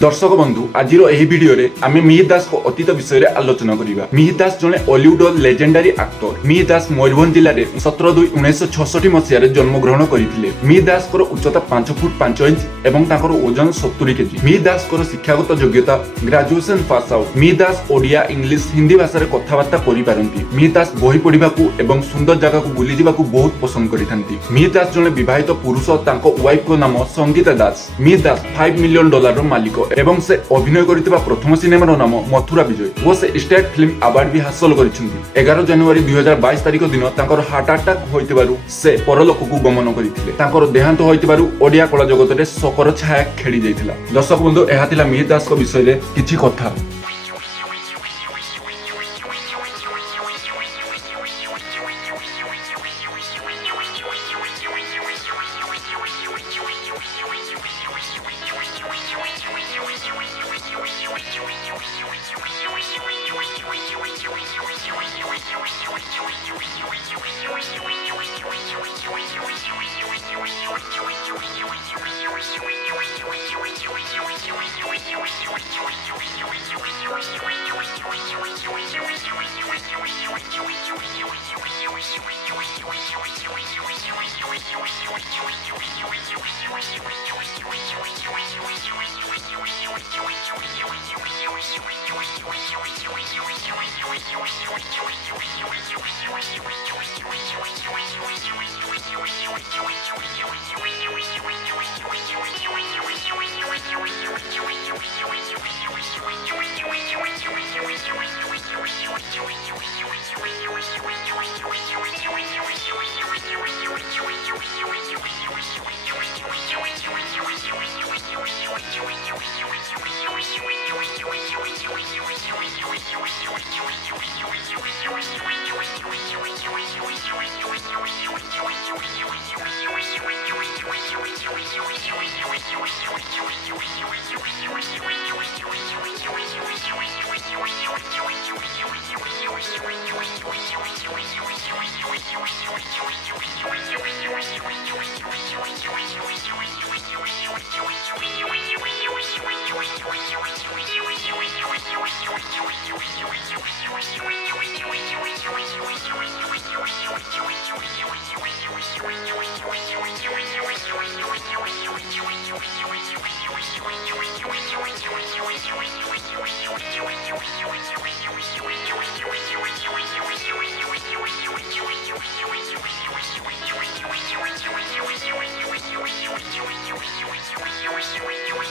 दर्शक बंधु आज भिडियो आम मिहिर दास को अतीत विषय में आलोचना करवा। मिहिर दास जड़े हॉलीवुड लेजेंडारी एक्टर। मिहिर दास मयूरभंज जिले में 17/2/1966 मसीह जन्मग्रहण करते। मिहिर दास उच्चता 5 फुट 5 इंच और ओजन 70 केजी। मिहिर दास शिक्षागत योग्यता ग्रेजुएशन पास आउट। मिहिर दास ओडिया इंग्लिश हिंदी भाषा में कथबार्ता करपारती। मिहिर दास बही पढ़ा और सुंदर जगह को बुली जावाक बहुत पसंद करथांती। मिहिर दास जड़े विवाहित पुरुष। वाइफ को नाम संगीता दास। मिहिर दास $5 मिलियन मालिक एवं से अभिनय करथिबा प्रथम सिनेमार नाम मथुरा विजय वो से स्टेट फिल्म अवार्ड भी हासिल करिसेंती। 11 जनवरी 2022 तारिख दिन तांकर हार्ट अटैक होइतिबारु से परलोक को गमन करथिले। तांकर देहांत होइतिबारु ओडिया कला जगत रे शोकर छाया खेली जाइतिला। दर्शक बंधु एहा थिला मिहिर दास को विषय रे किछि कथा।